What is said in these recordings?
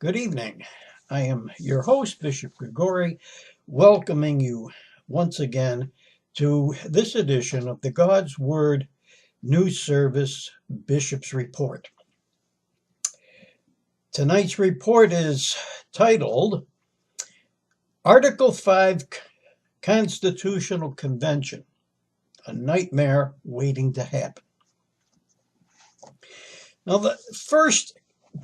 Good evening. I am your host, Bishop Grigori, welcoming you once again to this edition of the God's Word News Service Bishop's Report. Tonight's report is titled Article 5 Constitutional Convention, a Nightmare Waiting to Happen. Now, the first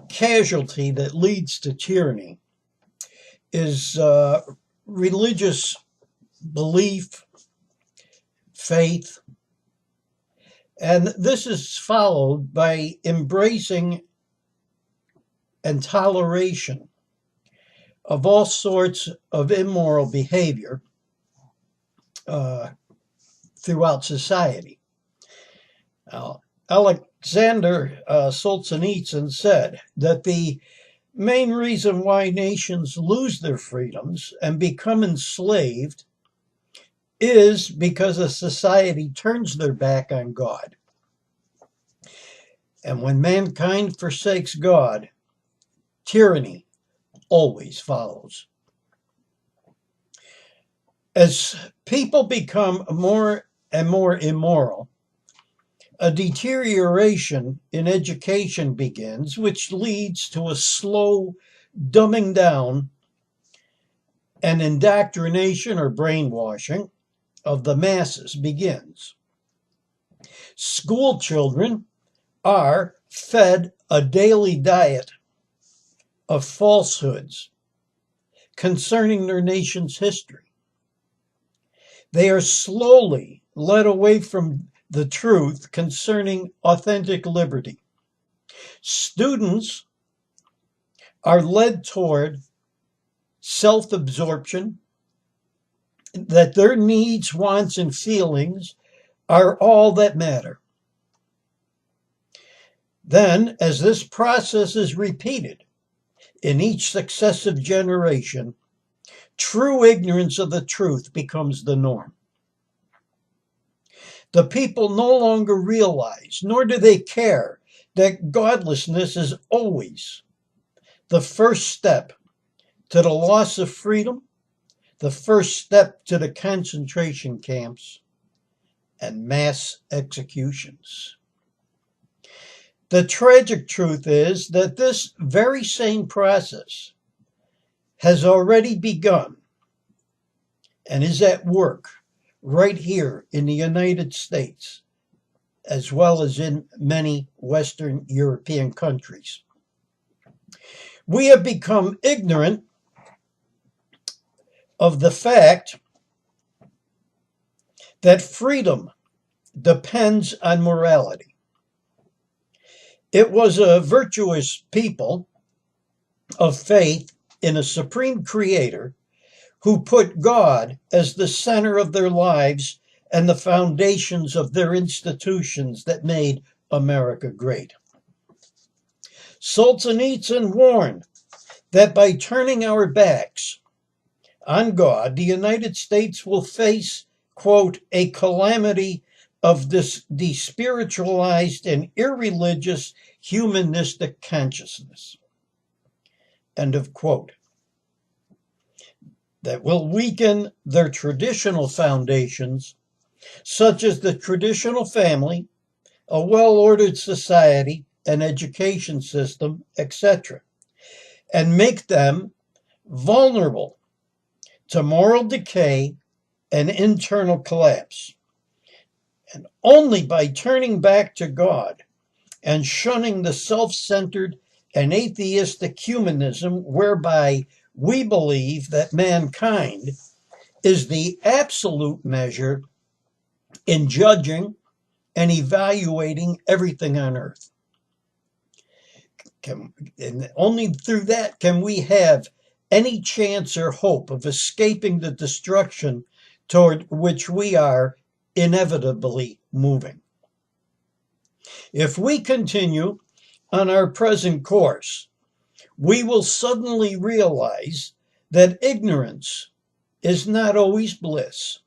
casualty that leads to tyranny is religious belief, faith, and this is followed by embracing and toleration of all sorts of immoral behavior throughout society. Alexander Solzhenitsyn said that the main reason why nations lose their freedoms and become enslaved is because a society turns their back on God. And when mankind forsakes God, tyranny always follows. As people become more and more immoral, a deterioration in education begins, which leads to a slow dumbing down and indoctrination or brainwashing of the masses begins. School children are fed a daily diet of falsehoods concerning their nation's history. They are slowly led away from the truth concerning authentic liberty. Students are led toward self-absorption, that their needs, wants, and feelings are all that matter. Then, as this process is repeated in each successive generation, true ignorance of the truth becomes the norm. The people no longer realize, nor do they care, that godlessness is always the first step to the loss of freedom, the first step to the concentration camps and mass executions. The tragic truth is that this very same process has already begun and is at work right here in the United States, as well as in many Western European countries. We have become ignorant of the fact that freedom depends on morality. It was a virtuous people of faith in a supreme creator who put God as the center of their lives and the foundations of their institutions that made America great. Solzhenitsyn warned that by turning our backs on God, the United States will face, quote, a calamity of this despiritualized and irreligious humanistic consciousness, end of quote, that will weaken their traditional foundations, such as the traditional family, a well-ordered society, an education system, etc., and make them vulnerable to moral decay and internal collapse. And only by turning back to God and shunning the self-centered and atheistic humanism whereby we believe that mankind is the absolute measure in judging and evaluating everything on earth. And only through that can we have any chance or hope of escaping the destruction toward which we are inevitably moving. If we continue on our present course, we will suddenly realize that ignorance is not always bliss.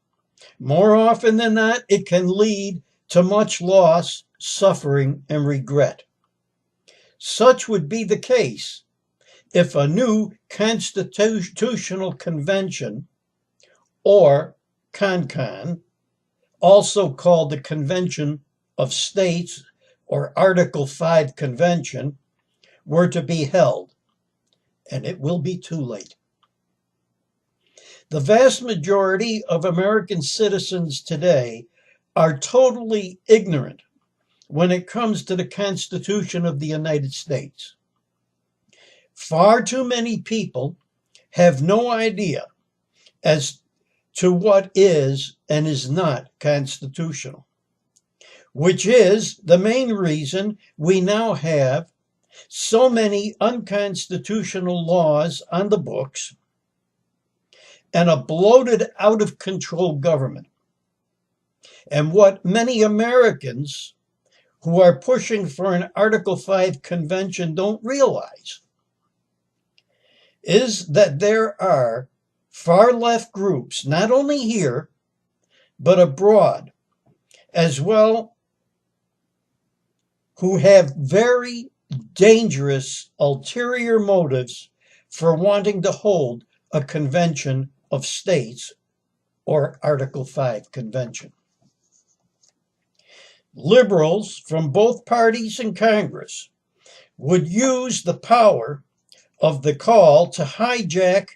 More often than not, it can lead to much loss, suffering, and regret. Such would be the case if a new constitutional convention, or CONCON, also called the Convention of States or Article 5 Convention, were to be held, and it will be too late. The vast majority of American citizens today are totally ignorant when it comes to the Constitution of the United States. Far too many people have no idea as to what is and is not constitutional, which is the main reason we now have so many unconstitutional laws on the books and a bloated, out of control government. And what many Americans who are pushing for an Article 5 convention don't realize is that there are far left groups, not only here, but abroad as well, who have very dangerous ulterior motives for wanting to hold a convention of states or Article 5 convention. Liberals from both parties in Congress would use the power of the call to hijack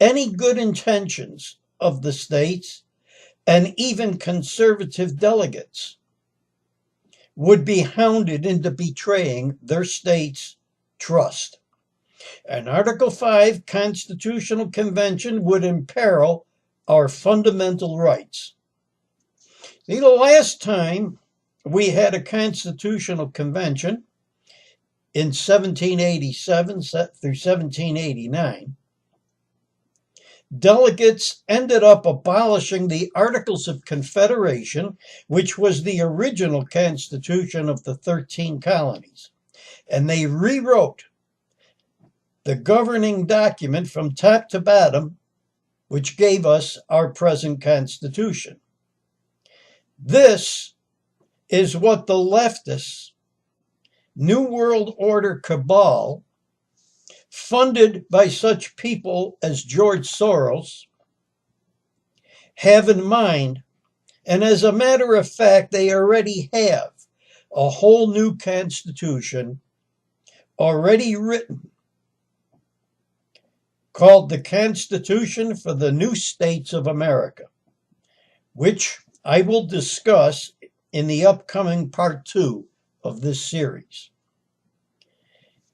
any good intentions of the states, and even conservative delegates would be hounded into betraying their state's trust. An Article 5 constitutional convention would imperil our fundamental rights. See, the last time we had a constitutional convention in 1787 through 1789, delegates ended up abolishing the Articles of Confederation, which was the original constitution of the 13 colonies. And they rewrote the governing document from top to bottom, which gave us our present constitution. This is what the leftists, New World Order cabal, funded by such people as George Soros, have in mind. And as a matter of fact, they already have a whole new constitution already written called the Constitution for the New States of America, which I will discuss in the upcoming part 2 of this series.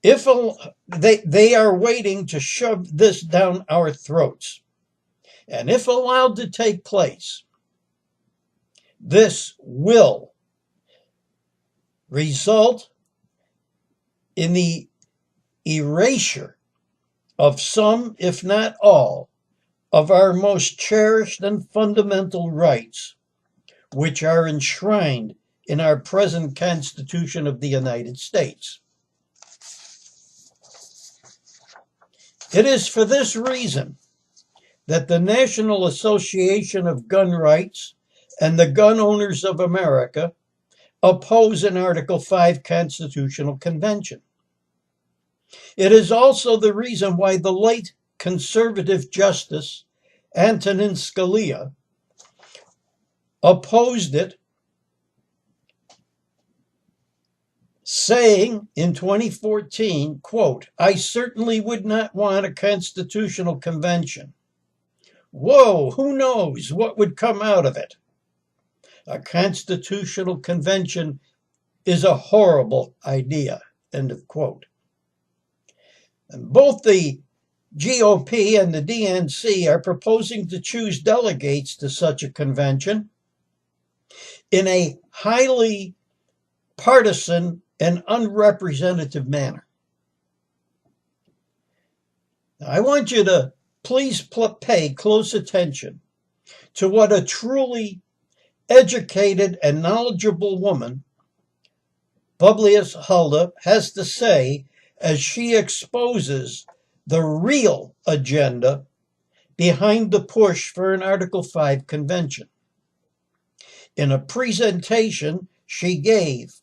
If they are waiting to shove this down our throats, and if allowed to take place, this will result in the erasure of some, if not all, of our most cherished and fundamental rights, which are enshrined in our present Constitution of the United States. It is for this reason that the National Association of Gun Rights and the Gun Owners of America oppose an Article 5 constitutional convention. It is also the reason why the late conservative Justice Antonin Scalia opposed it, saying in 2014, quote, "I certainly would not want a constitutional convention. Whoa, who knows what would come out of it? A constitutional convention is a horrible idea," end of quote. And both the GOP and the DNC are proposing to choose delegates to such a convention in a highly partisan and unrepresentative manner. Now, I want you to please pay close attention to what a truly educated and knowledgeable woman, Publius Hulda, has to say as she exposes the real agenda behind the push for an Article 5 convention. In a presentation she gave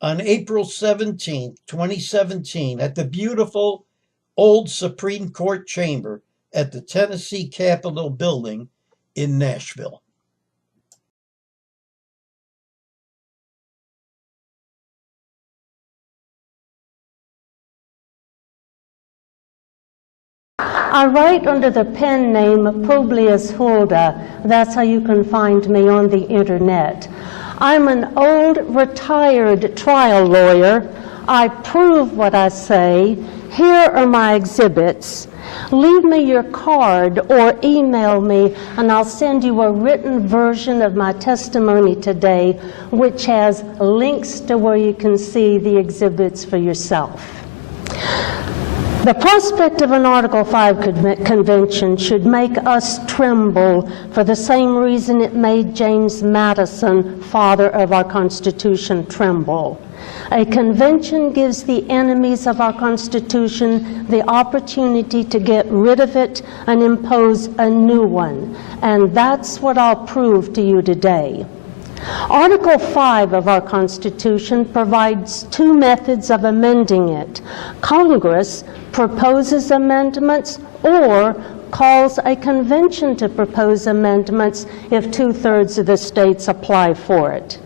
on April 17, 2017, at the beautiful old Supreme Court chamber at the Tennessee Capitol building in Nashville. I write under the pen name Publius Hulda. That's how you can find me on the internet. I'm an old retired trial lawyer. I prove what I say. Here are my exhibits. Leave me your card or email me and I'll send you a written version of my testimony today, which has links to where you can see the exhibits for yourself. The prospect of an Article 5 convention should make us tremble for the same reason it made James Madison, father of our Constitution, tremble. A convention gives the enemies of our Constitution the opportunity to get rid of it and impose a new one. And that's what I'll prove to you today. Article 5 of our Constitution provides two methods of amending it. Congress proposes amendments or calls a convention to propose amendments if 2/3 of the states apply for it.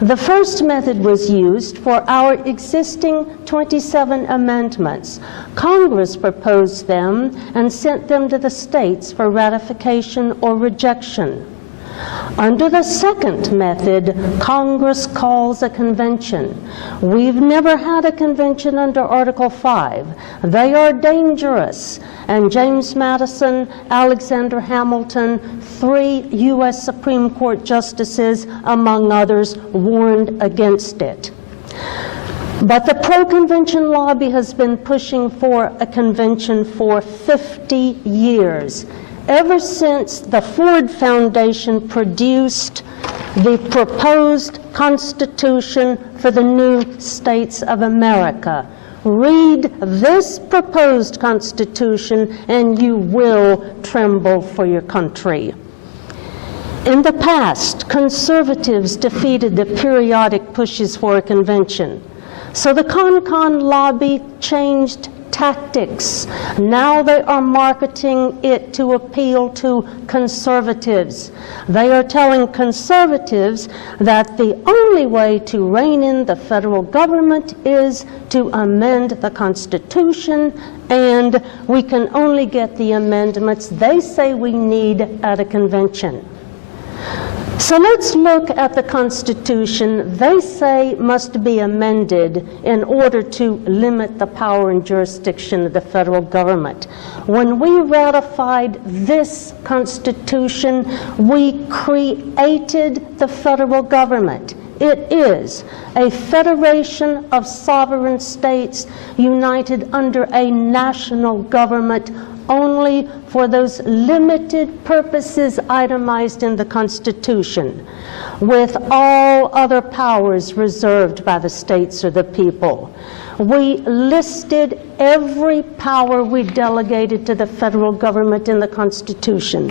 The first method was used for our existing 27 amendments. Congress proposed them and sent them to the states for ratification or rejection. Under the second method, Congress calls a convention. We've never had a convention under Article 5. They are dangerous. And James Madison, Alexander Hamilton, 3 U.S. Supreme Court justices, among others, warned against it. But the pro-convention lobby has been pushing for a convention for 50 years. Ever since the Ford Foundation produced the proposed Constitution for the new states of America. Read this proposed Constitution and you will tremble for your country. In the past, conservatives defeated the periodic pushes for a convention. So the con lobby changed tactics. Now they are marketing it to appeal to conservatives. They are telling conservatives that the only way to rein in the federal government is to amend the Constitution, and we can only get the amendments they say we need at a convention. So let's look at the Constitution they say must be amended in order to limit the power and jurisdiction of the federal government. When we ratified this Constitution, we created the federal government. It is a federation of sovereign states united under a national government only for those limited purposes itemized in the Constitution, with all other powers reserved by the states or the people. We listed every power we delegated to the federal government in the Constitution.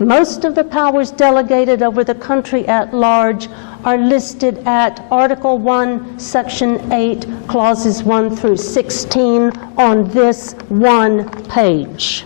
Most of the powers delegated over the country at large are listed at Article 1, Section 8, Clauses 1 through 16 on this one page.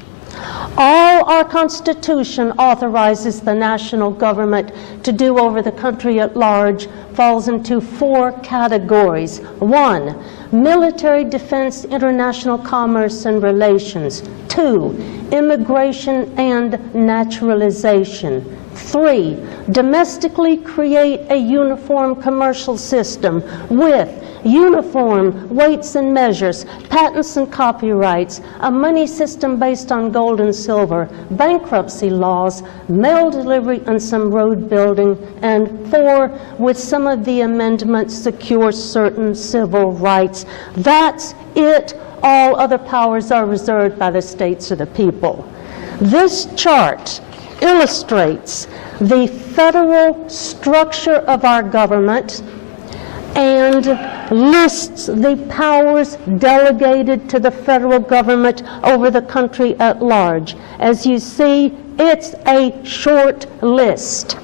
All our Constitution authorizes the national government to do over the country at large falls into 4 categories. 1, military defense, international commerce and relations. 2, immigration and naturalization. 3, domestically create a uniform commercial system with uniform weights and measures, patents and copyrights, a money system based on gold and silver, bankruptcy laws, mail delivery and some road building, and 4, with some of the amendments, secure certain civil rights. That's it. All other powers are reserved by the states or the people. This chart illustrates the federal structure of our government and lists the powers delegated to the federal government over the country at large. As you see, it's a short list.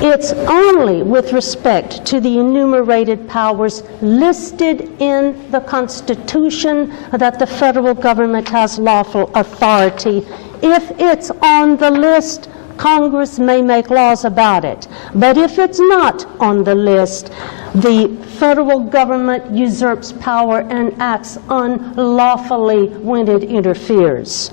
It's only with respect to the enumerated powers listed in the Constitution that the federal government has lawful authority. If it's on the list, Congress may make laws about it. But if it's not on the list, the federal government usurps power and acts unlawfully when it interferes.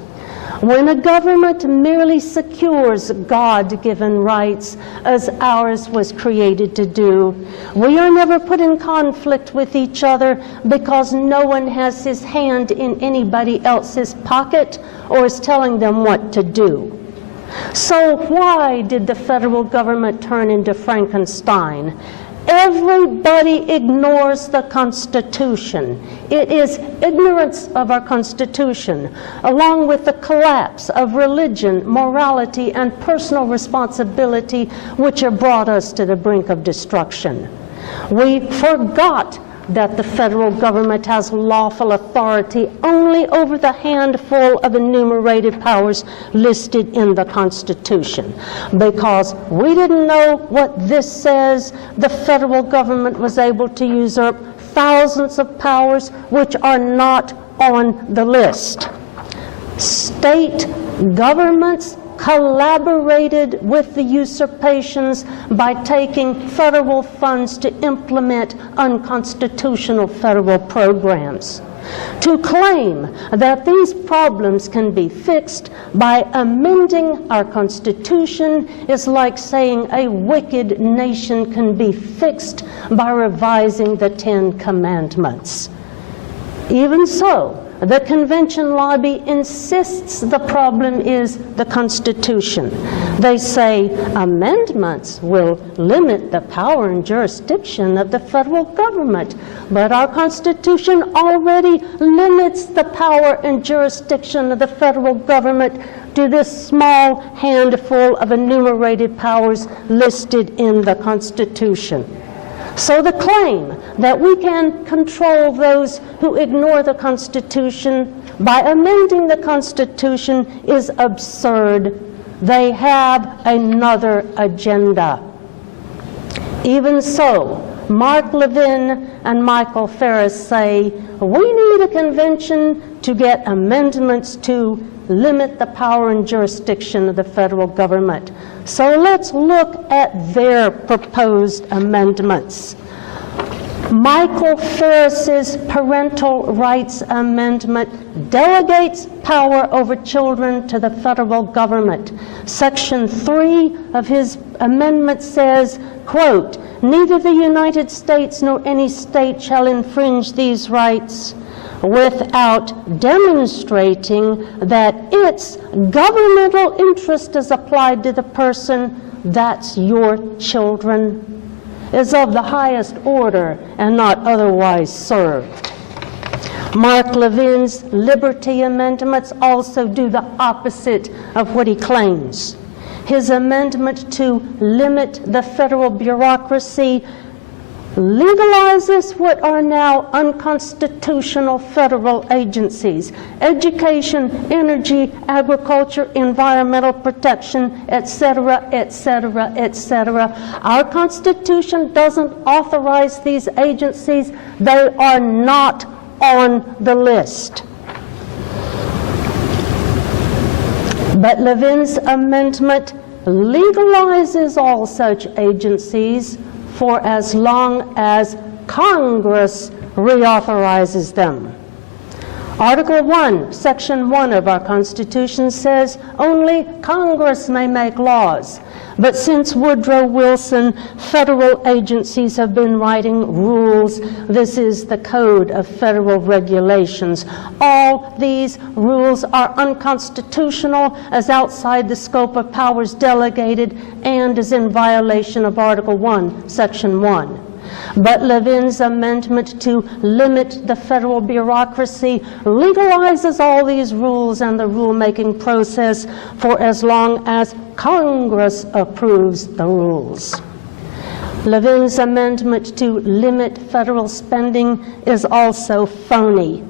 When a government merely secures God-given rights, as ours was created to do, we are never put in conflict with each other because no one has his hand in anybody else's pocket or is telling them what to do. So why did the federal government turn into Frankenstein? Everybody ignores the Constitution. It is ignorance of our Constitution, along with the collapse of religion, morality, and personal responsibility, which have brought us to the brink of destruction. We forgot that the federal government has lawful authority only over the handful of enumerated powers listed in the Constitution. Because we didn't know what this says, the federal government was able to usurp thousands of powers which are not on the list. State governments collaborated with the usurpations by taking federal funds to implement unconstitutional federal programs. To claim that these problems can be fixed by amending our Constitution is like saying a wicked nation can be fixed by revising the Ten Commandments. Even so, the convention lobby insists the problem is the Constitution. They say amendments will limit the power and jurisdiction of the federal government, but our Constitution already limits the power and jurisdiction of the federal government to this small handful of enumerated powers listed in the Constitution. So the claim that we can control those who ignore the Constitution by amending the Constitution is absurd. They have another agenda. Even so, Mark Levin and Michael Ferris say, we need a convention to get amendments to limit the power and jurisdiction of the federal government. So let's look at their proposed amendments. Michael Ferris's Parental Rights Amendment delegates power over children to the federal government. Section 3 of his amendment says, quote, neither the United States nor any state shall infringe these rights without demonstrating that its governmental interest is applied to the person, that's your children, is of the highest order and not otherwise served. Mark Levin's Liberty Amendments also do the opposite of what he claims. His amendment to limit the federal bureaucracy legalizes what are now unconstitutional federal agencies: education, energy, agriculture, environmental protection, etc., etc., etc. Our Constitution doesn't authorize these agencies. They are not on the list. But Levin's amendment legalizes all such agencies for as long as Congress reauthorizes them. Article 1, Section 1 of our Constitution says only Congress may make laws. But since Woodrow Wilson, federal agencies have been writing rules. This is the Code of Federal Regulations. All these rules are unconstitutional, as outside the scope of powers delegated, and is in violation of Article 1, Section 1. But Levin's amendment to limit the federal bureaucracy legalizes all these rules and the rulemaking process for as long as Congress approves the rules. Levin's amendment to limit federal spending is also phony.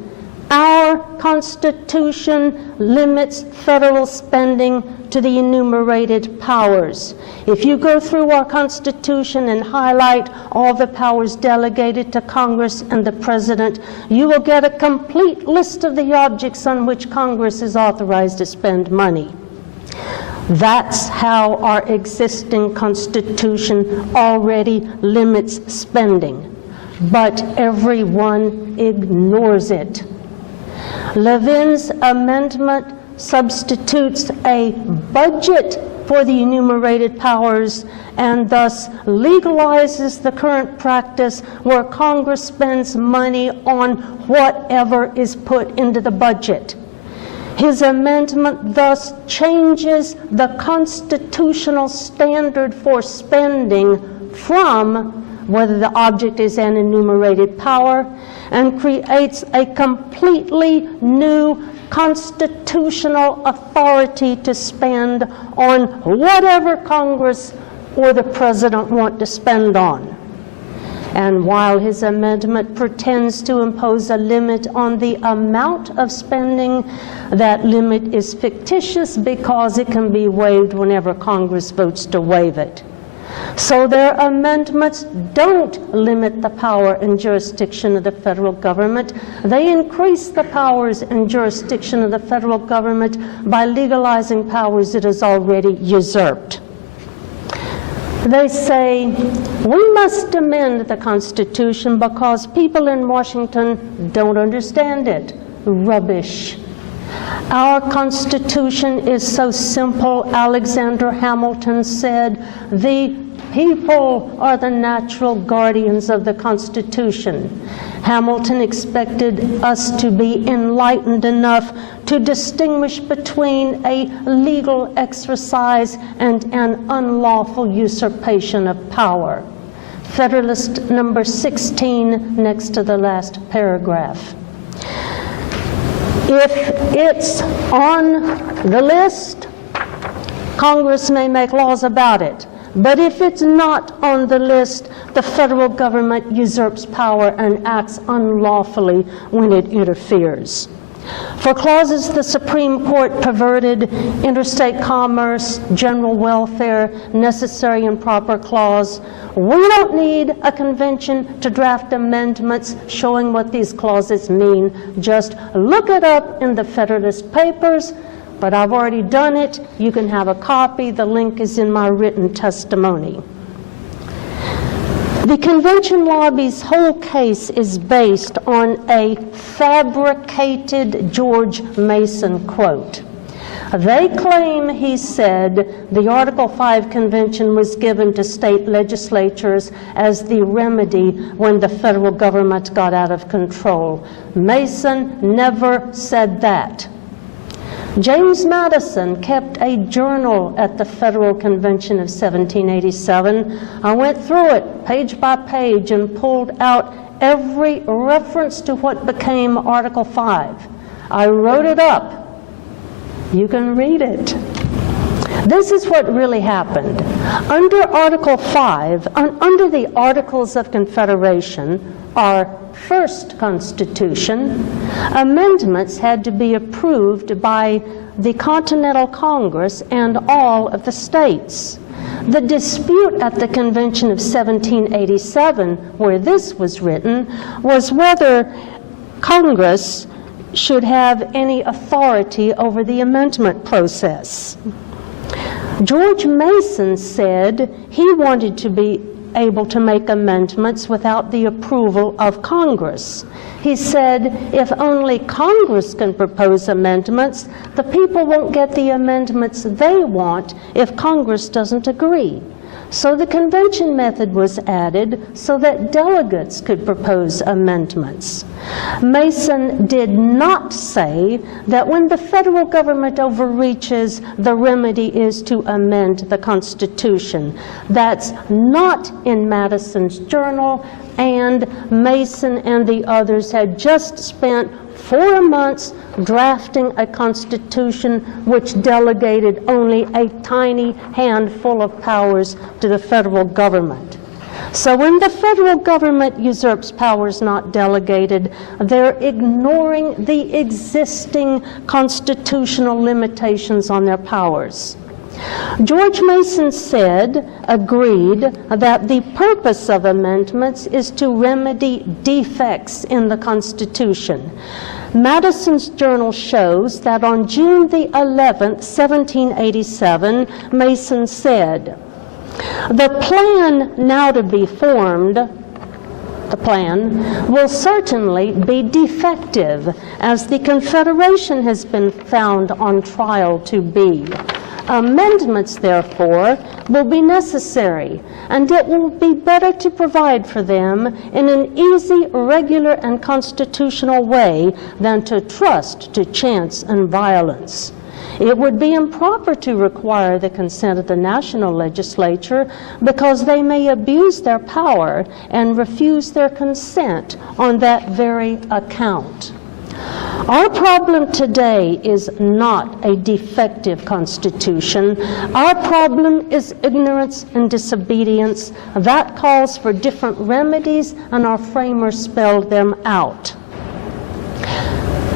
Our Constitution limits federal spending to the enumerated powers. If you go through our Constitution and highlight all the powers delegated to Congress and the President, you will get a complete list of the objects on which Congress is authorized to spend money. That's how our existing Constitution already limits spending, but everyone ignores it. Levin's amendment substitutes a budget for the enumerated powers and thus legalizes the current practice where Congress spends money on whatever is put into the budget. His amendment thus changes the constitutional standard for spending from whether the object is an enumerated power and creates a completely new constitutional authority to spend on whatever Congress or the President want to spend on. And while his amendment pretends to impose a limit on the amount of spending, that limit is fictitious because it can be waived whenever Congress votes to waive it. So their amendments don't limit the power and jurisdiction of the federal government. They increase the powers and jurisdiction of the federal government by legalizing powers it has already usurped. They say, we must amend the Constitution because people in Washington don't understand it. Rubbish. Our Constitution is so simple, Alexander Hamilton said, the people are the natural guardians of the Constitution. Hamilton expected us to be enlightened enough to distinguish between a legal exercise and an unlawful usurpation of power. Federalist number 16, next to the last paragraph. If it's on the list, Congress may make laws about it. But if it's not on the list, the federal government usurps power and acts unlawfully when it interferes. For clauses the Supreme Court perverted, interstate commerce, general welfare, necessary and proper clause, we don't need a convention to draft amendments showing what these clauses mean. Just look it up in the Federalist Papers, but I've already done it. You can have a copy. The link is in my written testimony. The convention lobby's whole case is based on a fabricated George Mason quote. They claim he said the Article 5 convention was given to state legislatures as the remedy when the federal government got out of control. Mason never said that. James Madison kept a journal at the Federal Convention of 1787. I went through it page by page and pulled out every reference to what became Article 5. I wrote it up. You can read it. This is what really happened. Under Article 5, under the Articles of Confederation, our first Constitution, amendments had to be approved by the Continental Congress and all of the states. The dispute at the Convention of 1787, where this was written, was whether Congress should have any authority over the amendment process. George Mason said he wanted to be able to make amendments without the approval of Congress. He said, if only Congress can propose amendments, the people won't get the amendments they want if Congress doesn't agree. So the convention method was added so that delegates could propose amendments. Mason did not say that when the federal government overreaches, the remedy is to amend the Constitution. That's not in Madison's journal, and Mason and the others had just spent 4 months drafting a constitution which delegated only a tiny handful of powers to the federal government. So when the federal government usurps powers not delegated, they're ignoring the existing constitutional limitations on their powers. George Mason agreed that the purpose of amendments is to remedy defects in the Constitution. Madison's journal shows that on June the 11th, 1787, Mason said, "The plan now to be formed, the plan, will certainly be defective, as the Confederation has been found on trial to be. Amendments, therefore, will be necessary, and it will be better to provide for them in an easy, regular, and constitutional way than to trust to chance and violence. It would be improper to require the consent of the national legislature, because they may abuse their power and refuse their consent on that very account." Our problem today is not a defective Constitution. Our problem is ignorance and disobedience. That calls for different remedies, and our framers spelled them out.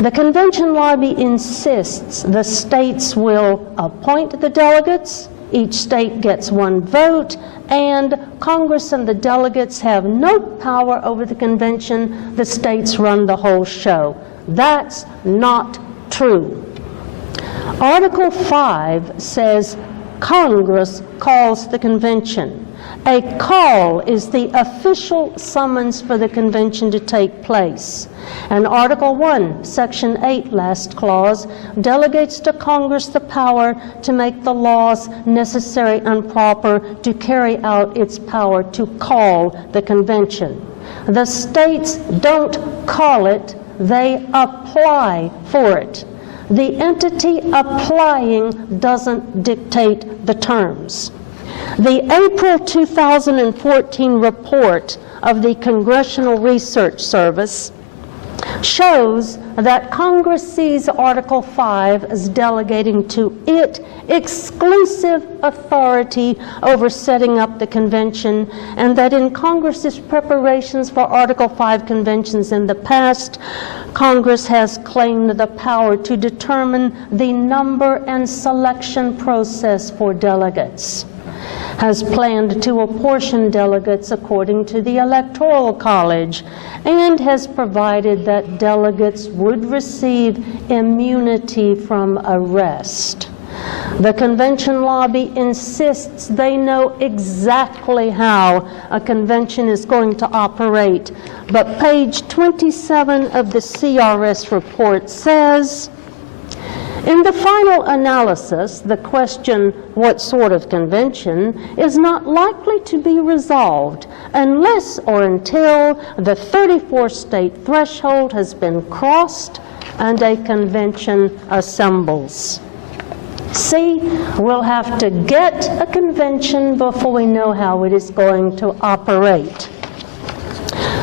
The convention lobby insists the states will appoint the delegates, each state gets one vote, and Congress and the delegates have no power over the convention. The states run the whole show. That's not true. Article 5 says Congress calls the convention. A call is the official summons for the convention to take place. And Article 1, Section 8, last clause, delegates to Congress the power to make the laws necessary and proper to carry out its power to call the convention. The states don't call it, they apply for it. The entity applying doesn't dictate the terms. The April 2014 report of the Congressional Research Service shows that Congress sees Article 5 as delegating to it exclusive authority over setting up the convention, and that in Congress's preparations for Article 5 conventions in the past, Congress has claimed the power to determine the number and selection process for delegates, has planned to apportion delegates according to the Electoral College, and has provided that delegates would receive immunity from arrest. The convention lobby insists they know exactly how a convention is going to operate, but page 27 of the CRS report says, "In the final analysis, the question, what sort of convention, is not likely to be resolved unless or until the 34-state threshold has been crossed and a convention assembles." See, we'll have to get a convention before we know how it is going to operate.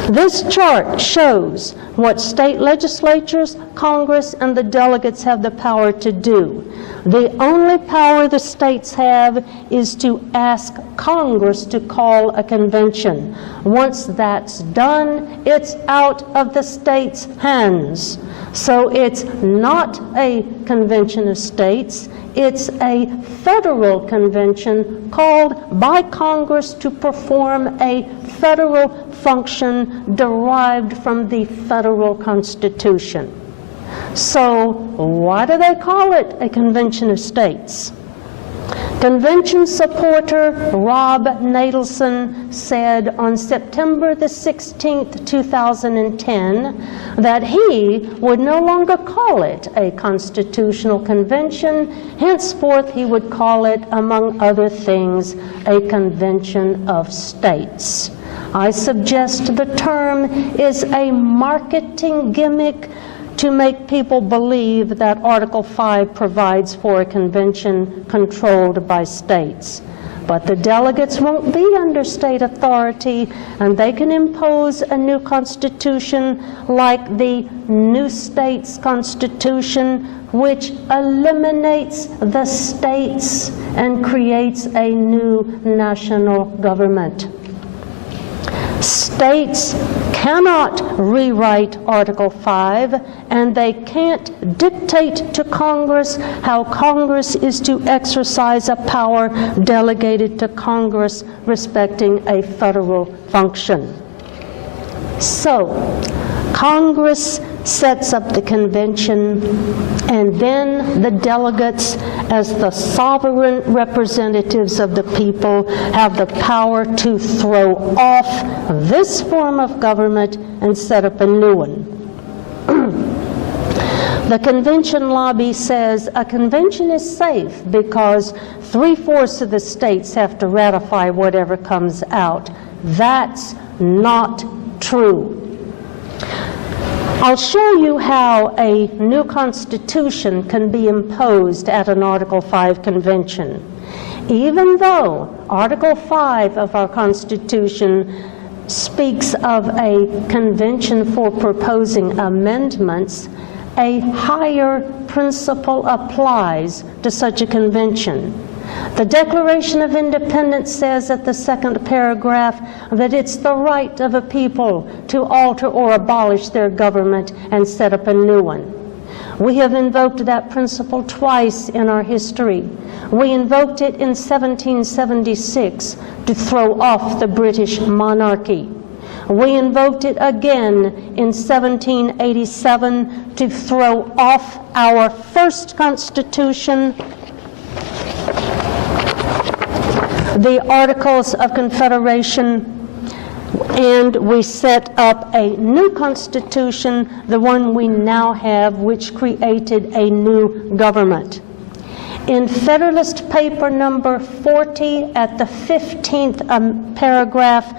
This chart shows what state legislatures, Congress, and the delegates have the power to do. The only power the states have is to ask Congress to call a convention. Once that's done, it's out of the states' hands. So it's not a convention of states, it's a federal convention called by Congress to perform a federal function derived from the federal Constitution. So why do they call it a convention of states? Convention supporter Rob Natelson said on September the 16th, 2010, that he would no longer call it a constitutional convention. Henceforth, he would call it, among other things, a convention of states. I suggest the term is a marketing gimmick to make people believe that Article 5 provides for a convention controlled by states. But the delegates won't be under state authority, and they can impose a new constitution like the New States Constitution, which eliminates the states and creates a new national government. States cannot rewrite Article 5, and they can't dictate to Congress how Congress is to exercise a power delegated to Congress respecting a federal function. So, Congress sets up the convention, and then the delegates, as the sovereign representatives of the people, have the power to throw off this form of government and set up a new one. The convention lobby says a convention is safe because 3/4 of the states have to ratify whatever comes out. That's not true. I'll show you how a new constitution can be imposed at an Article 5 convention. Even though Article 5 of our Constitution speaks of a convention for proposing amendments, a higher principle applies to such a convention. The Declaration of Independence says at the second paragraph that it's the right of a people to alter or abolish their government and set up a new one. We have invoked that principle twice in our history. We invoked it in 1776 to throw off the British monarchy. We invoked it again in 1787 to throw off our first Constitution, the Articles of Confederation, and we set up a new constitution, the one we now have, which created a new government. In Federalist Paper number 40, at the 15th paragraph,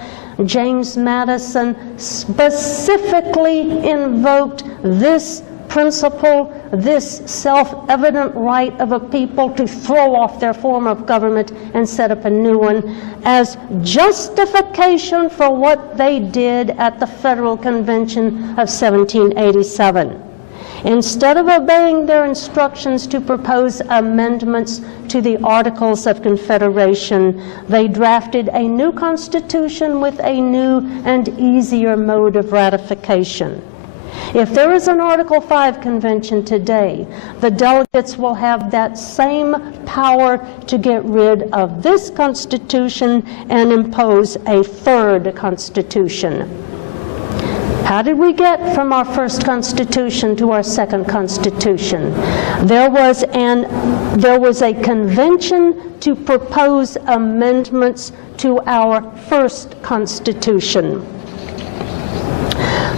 James Madison specifically invoked this principle, this self-evident right of a people to throw off their form of government and set up a new one, as justification for what they did at the Federal Convention of 1787. Instead of obeying their instructions to propose amendments to the Articles of Confederation, they drafted a new constitution with a new and easier mode of ratification. If there is an Article 5 convention today, the delegates will have that same power to get rid of this Constitution and impose a third Constitution. How did we get from our first Constitution to our second Constitution? There was a convention to propose amendments to our first Constitution.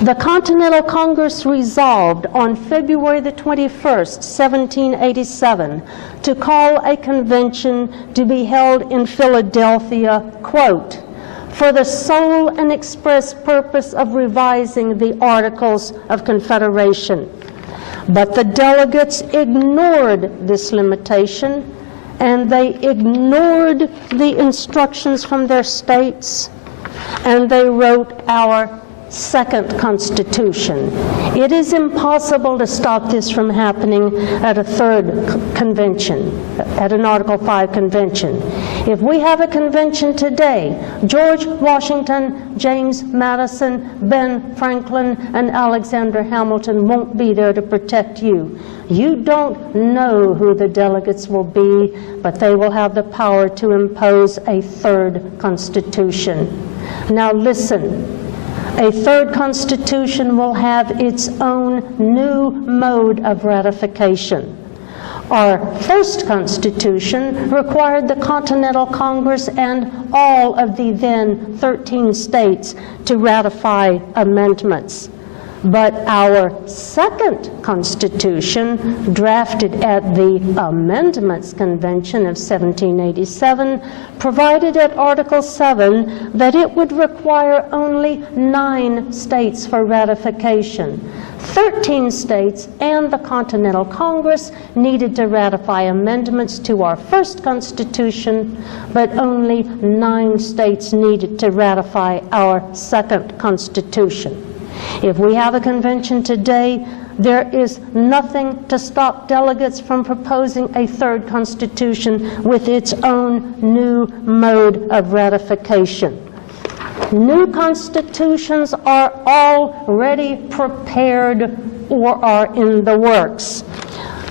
The Continental Congress resolved on February the 21st, 1787, to call a convention to be held in Philadelphia, quote, for the sole and express purpose of revising the Articles of Confederation. But the delegates ignored this limitation, and they ignored the instructions from their states, and they wrote our second Constitution. It is impossible to stop this from happening at a third convention, at an Article 5 convention. If we have a convention today, George Washington, James Madison, Ben Franklin, and Alexander Hamilton won't be there to protect you. You don't know who the delegates will be, but they will have the power to impose a third constitution. Now listen. A third constitution will have its own new mode of ratification. Our first constitution required the Continental Congress and all of the then 13 states to ratify amendments. But our second constitution, drafted at the Amendments Convention of 1787, provided at Article 7 that it would require only 9 states for ratification. 13 states and the Continental Congress needed to ratify amendments to our first constitution, but only 9 states needed to ratify our second constitution. If we have a convention today, there is nothing to stop delegates from proposing a third constitution with its own new mode of ratification. New constitutions are already prepared or are in the works.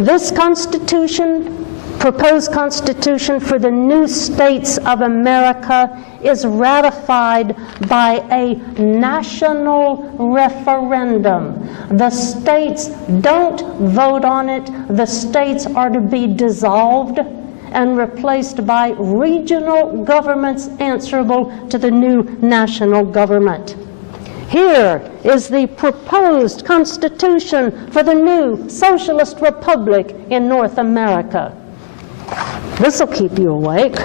This constitution, proposed constitution for the new states of America, is ratified by a national referendum. The states don't vote on it. The states are to be dissolved and replaced by regional governments answerable to the new national government. Here is the proposed constitution for the new socialist republic in North America. This will keep you awake.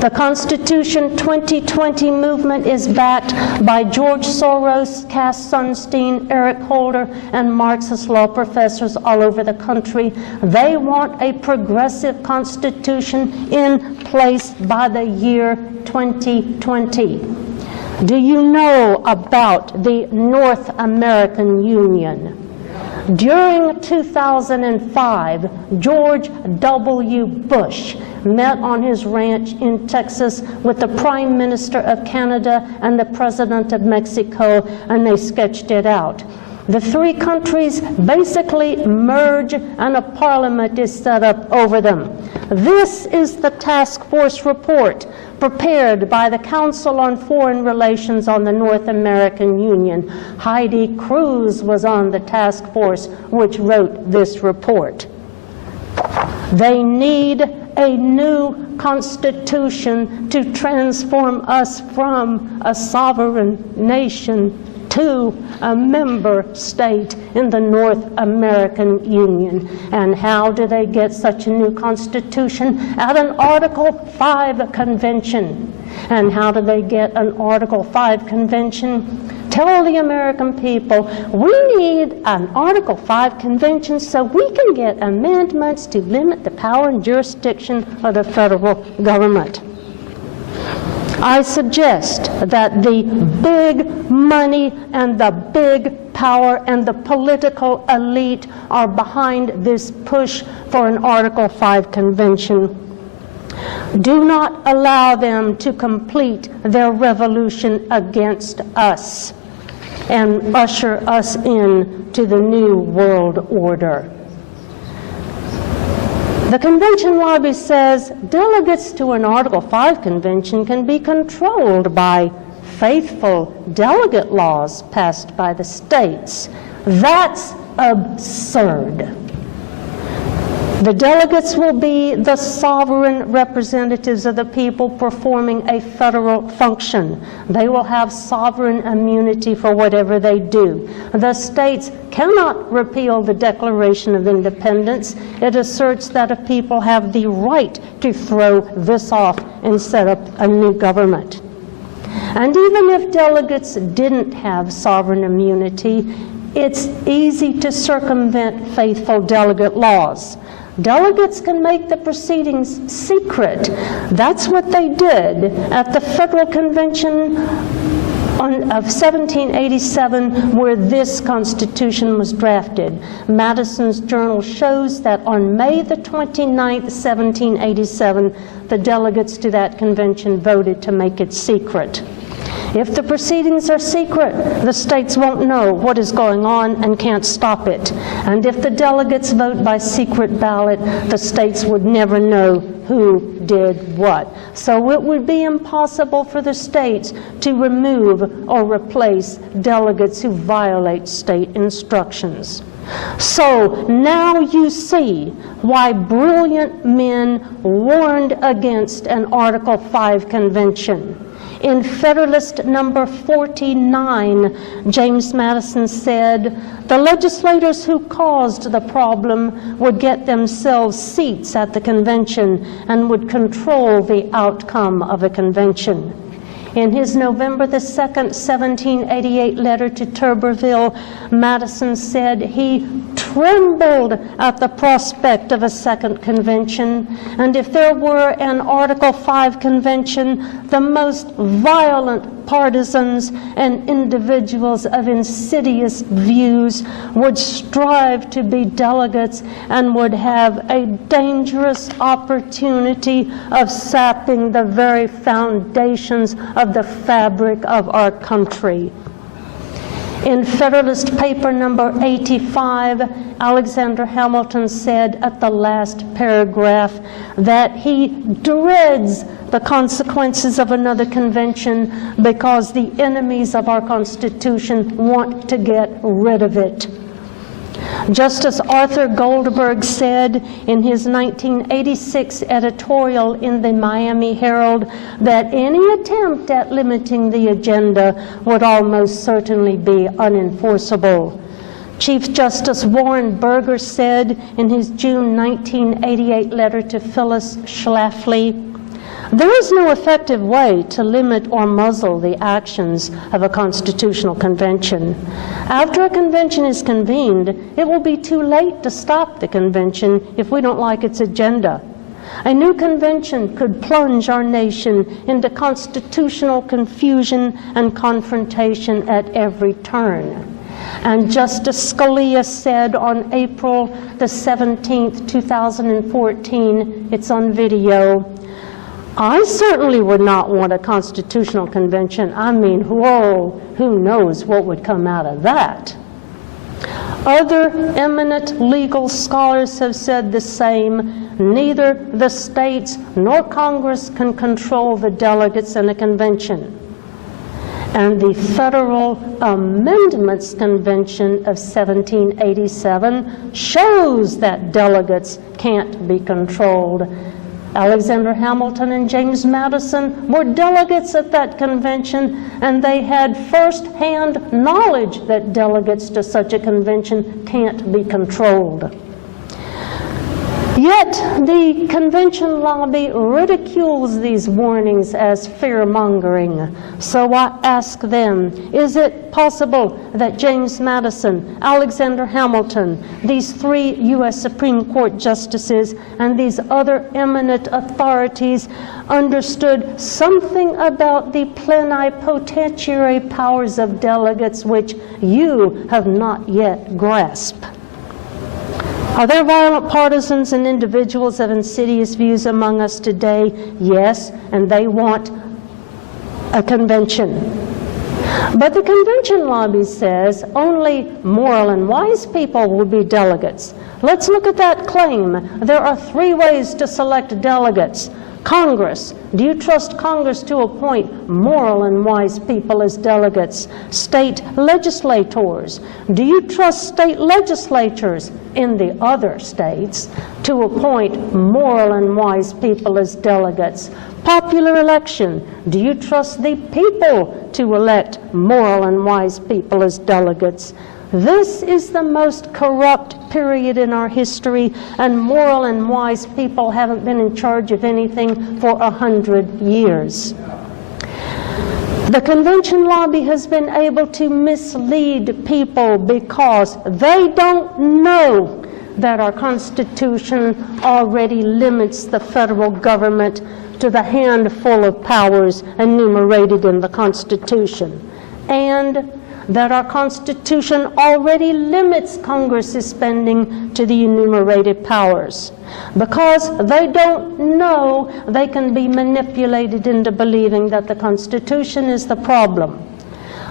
The Constitution 2020 movement is backed by George Soros, Cass Sunstein, Eric Holder, and Marxist law professors all over the country. They want a progressive constitution in place by the year 2020. Do you know about the North American Union? During 2005, George W. Bush met on his ranch in Texas with the Prime Minister of Canada and the President of Mexico, and they sketched it out. The three countries basically merge, and a parliament is set up over them. This is the task force report prepared by the Council on Foreign Relations on the North American Union. Heidi Cruz was on the task force which wrote this report. They need a new constitution to transform us from a sovereign nation to a member state in the North American Union. And how do they get such a new constitution? At an Article 5 convention. And how do they get an Article 5 convention? Tell the American people, we need an Article 5 convention so we can get amendments to limit the power and jurisdiction of the federal government. I suggest that the big money and the big power and the political elite are behind this push for an Article 5 convention. Do not allow them to complete their revolution against us and usher us in to the new world order. The convention lobby says delegates to an Article 5 convention can be controlled by faithful delegate laws passed by the states. That's absurd. The delegates will be the sovereign representatives of the people performing a federal function. They will have sovereign immunity for whatever they do. The states cannot repeal the Declaration of Independence. It asserts that a people have the right to throw this off and set up a new government. And even if delegates didn't have sovereign immunity, it's easy to circumvent faithful delegate laws. Delegates can make the proceedings secret. That's what they did at the Federal Convention of 1787, where this Constitution was drafted. Madison's journal shows that on May the 29th, 1787, the delegates to that convention voted to make it secret. If the proceedings are secret, the states won't know what is going on and can't stop it. And if the delegates vote by secret ballot, the states would never know who did what. So it would be impossible for the states to remove or replace delegates who violate state instructions. So now you see why brilliant men warned against an Article 5 convention. In Federalist number 49, James Madison said, "The legislators who caused the problem would get themselves seats at the convention and would control the outcome of a convention." In his November the 2nd, 1788 letter to Tuberville, Madison said he trembled at the prospect of a second convention. And if there were an Article 5 convention, the most violent partisans and individuals of insidious views would strive to be delegates and would have a dangerous opportunity of sapping the very foundations of the fabric of our country. In Federalist Paper number 85, Alexander Hamilton said at the last paragraph that he dreads the consequences of another convention because the enemies of our Constitution want to get rid of it. Justice Arthur Goldberg said in his 1986 editorial in the Miami Herald that any attempt at limiting the agenda would almost certainly be unenforceable. Chief Justice Warren Burger said in his June 1988 letter to Phyllis Schlafly, "There is no effective way to limit or muzzle the actions of a constitutional convention. After a convention is convened, it will be too late to stop the convention if we don't like its agenda. A new convention could plunge our nation into constitutional confusion and confrontation at every turn." And Justice Scalia said on April the 17th, 2014, it's on video, "I certainly would not want a constitutional convention. I mean, whoa, who knows what would come out of that?" Other eminent legal scholars have said the same. Neither the states nor Congress can control the delegates in a convention. And the Federal Amendments Convention of 1787 shows that delegates can't be controlled. Alexander Hamilton and James Madison were delegates at that convention, and they had first-hand knowledge that delegates to such a convention can't be controlled. Yet the convention lobby ridicules these warnings as fear-mongering. So I ask them, is it possible that James Madison, Alexander Hamilton, these three U.S. Supreme Court justices, and these other eminent authorities understood something about the plenipotentiary powers of delegates which you have not yet grasped? Are there violent partisans and individuals of insidious views among us today? Yes, and they want a convention. But the convention lobby says only moral and wise people will be delegates. Let's look at that claim. There are three ways to select delegates. Congress. Do you trust Congress to appoint moral and wise people as delegates? State legislators. Do you trust state legislatures in the other states to appoint moral and wise people as delegates? Popular election. Do you trust the people to elect moral and wise people as delegates? This is the most corrupt period in our history, and moral and wise people haven't been in charge of anything for 100 years. The convention lobby has been able to mislead people because they don't know that our Constitution already limits the federal government to the handful of powers enumerated in the Constitution, and that our Constitution already limits Congress's spending to the enumerated powers. Because they don't know, they can be manipulated into believing that the Constitution is the problem.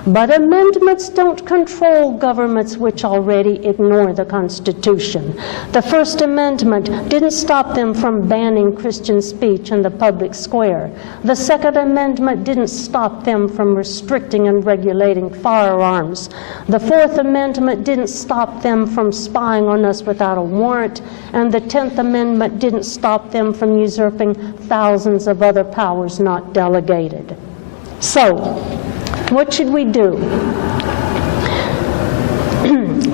But amendments don't control governments which already ignore the Constitution. The First Amendment didn't stop them from banning Christian speech in the public square. The Second Amendment didn't stop them from restricting and regulating firearms. The Fourth Amendment didn't stop them from spying on us without a warrant. And the 10th Amendment didn't stop them from usurping thousands of other powers not delegated. So, what should we do?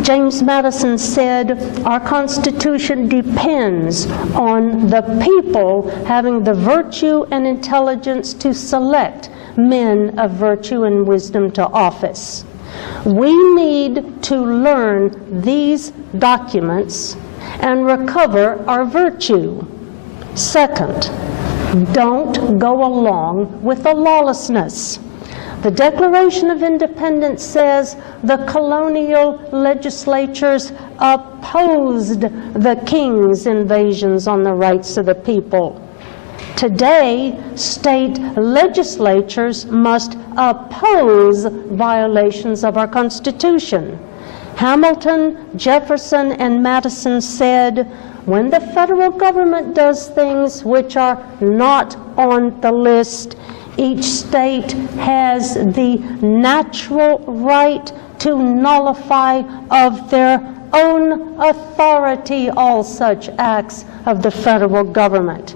James Madison said, our Constitution depends on the people having the virtue and intelligence to select men of virtue and wisdom to office. We need to learn these documents and recover our virtue. Second, don't go along with the lawlessness. The Declaration of Independence says the colonial legislatures opposed the king's invasions on the rights of the people. Today, state legislatures must oppose violations of our Constitution. Hamilton, Jefferson, and Madison said, when the federal government does things which are not on the list, each state has the natural right to nullify of their own authority all such acts of the federal government.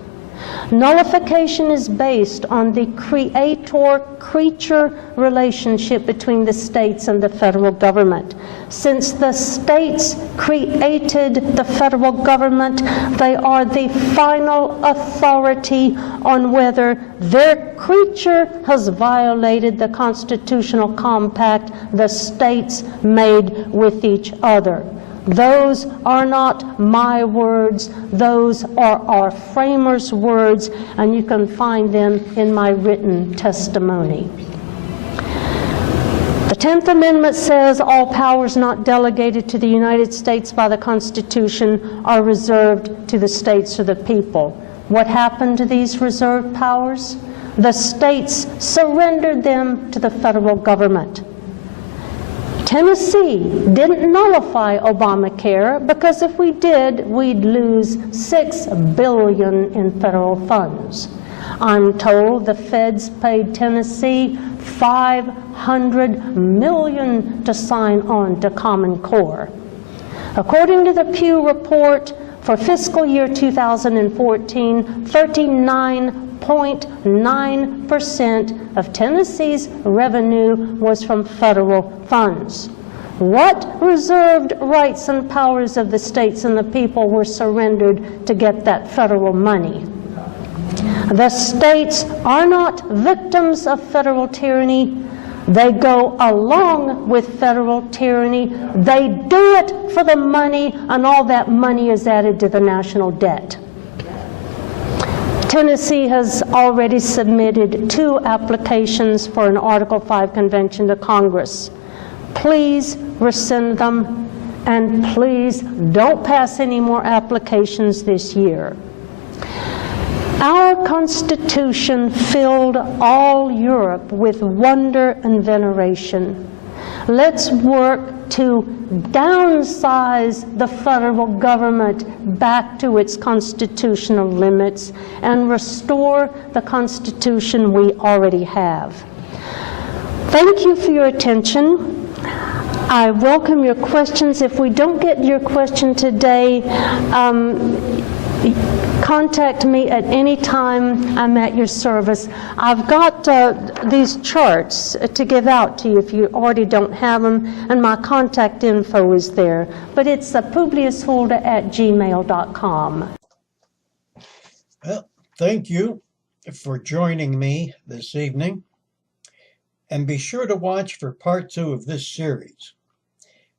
Nullification is based on the creator-creature relationship between the states and the federal government. Since the states created the federal government, they are the final authority on whether their creature has violated the constitutional compact the states made with each other. Those are not my words, those are our framers' words, and you can find them in my written testimony. The 10th Amendment says all powers not delegated to the United States by the Constitution are reserved to the states or the people. What happened to these reserved powers? The states surrendered them to the federal government. Tennessee didn't nullify Obamacare because if we did, we'd lose $6 billion in federal funds. I'm told the feds paid Tennessee $500 million to sign on to Common Core. According to the Pew report, for fiscal year 2014, 39.9% of Tennessee's revenue was from federal funds. What reserved rights and powers of the states and the people were surrendered to get that federal money? The states are not victims of federal tyranny. They go along with federal tyranny. They do it for the money, and all that money is added to the national debt. Tennessee has already submitted 2 applications for an Article 5 convention to Congress. Please rescind them, and please don't pass any more applications this year. Our Constitution filled all Europe with wonder and veneration. Let's work to downsize the federal government back to its constitutional limits and restore the Constitution we already have. Thank you for your attention. I welcome your questions. If we don't get your question today, contact me at any time. I'm at your service. I've got these charts to give out to you if you already don't have them, and my contact info is there. But it's publiushulda@gmail.com. Well, thank you for joining me this evening. And be sure to watch for part 2 of this series,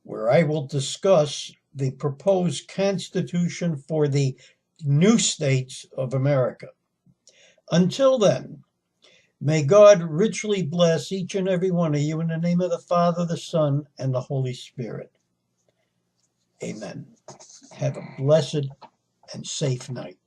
where I will discuss the proposed Constitution for the new states of America. Until then, may God richly bless each and every one of you in the name of the Father, the Son, and the Holy Spirit. Amen. Have a blessed and safe night.